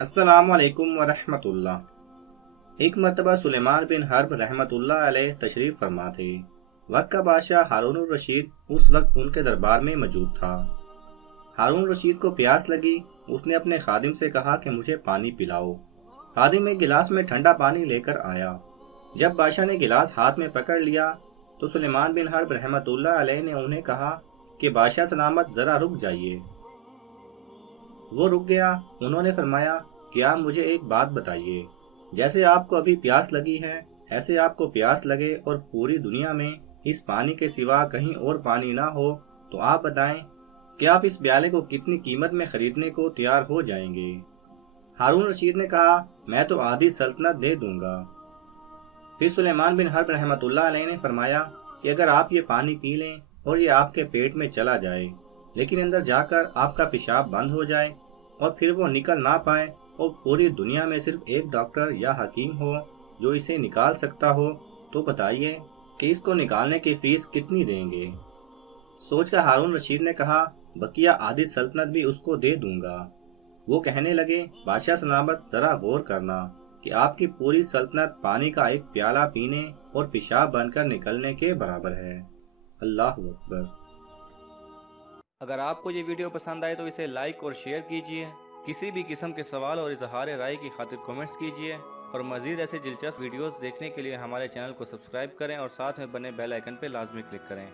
अस्सलामु अलैकुम वरहमतुल्लाह। एक मरतबा सुलेमान बिन हर्ब रहमतुल्लाह अलैह तशरीफ फरमा थे। वक्त का बादशाह हारून रशीद उस वक्त उनके दरबार में मौजूद था। हारून रशीद को प्यास लगी। उसने अपने खादिम से कहा कि मुझे पानी पिलाओ। खादिम एक गिलास में ठंडा पानी लेकर आया। जब बादशाह ने गिलास हाथ में पकड़ लिया तो सुलेमान बिन हर्ब रहमतुल्लाह अलैह ने उन्हें कहा कि बादशाह सलामत, जरा रुक जाइए। वो रुक गया। उन्होंने फरमाया कि आप मुझे एक बात बताइए, जैसे आपको अभी प्यास लगी है, ऐसे आपको प्यास लगे और पूरी दुनिया में इस पानी के सिवा कहीं और पानी ना हो, तो आप बताएं कि आप इस प्याले को कितनी कीमत में खरीदने को तैयार हो जाएंगे। हारून रशीद ने कहा, मैं तो आधी सल्तनत दे दूंगा। फिर सुलेमान बिन हर्ब रहमतुल्लाह अलैह ने फरमाया कि अगर आप ये पानी पी लें और ये आपके पेट में चला जाए, लेकिन अंदर जाकर आपका पेशाब बंद हो जाए और फिर वो निकल ना पाए और पूरी दुनिया में सिर्फ एक डॉक्टर या हकीम हो जो इसे निकाल सकता हो, तो बताइए कि इसको निकालने की फीस कितनी देंगे। सोचकर हारून रशीद ने कहा, बकिया आधी सल्तनत भी उसको दे दूंगा। वो कहने लगे, बादशाह सलामत, जरा गौर करना कि आपकी पूरी सल्तनत पानी का एक प्याला पीने और पेशाब बनकर निकलने के बराबर है। अल्लाह अकबर। अगर आपको ये वीडियो पसंद आए तो इसे लाइक और शेयर कीजिए। किसी भी किस्म के सवाल और इजहार राय की खातिर कमेंट्स कीजिए और मज़ीद ऐसे दिलचस्प वीडियोस देखने के लिए हमारे चैनल को सब्सक्राइब करें और साथ में बने बेल आइकन पर लाजमी क्लिक करें।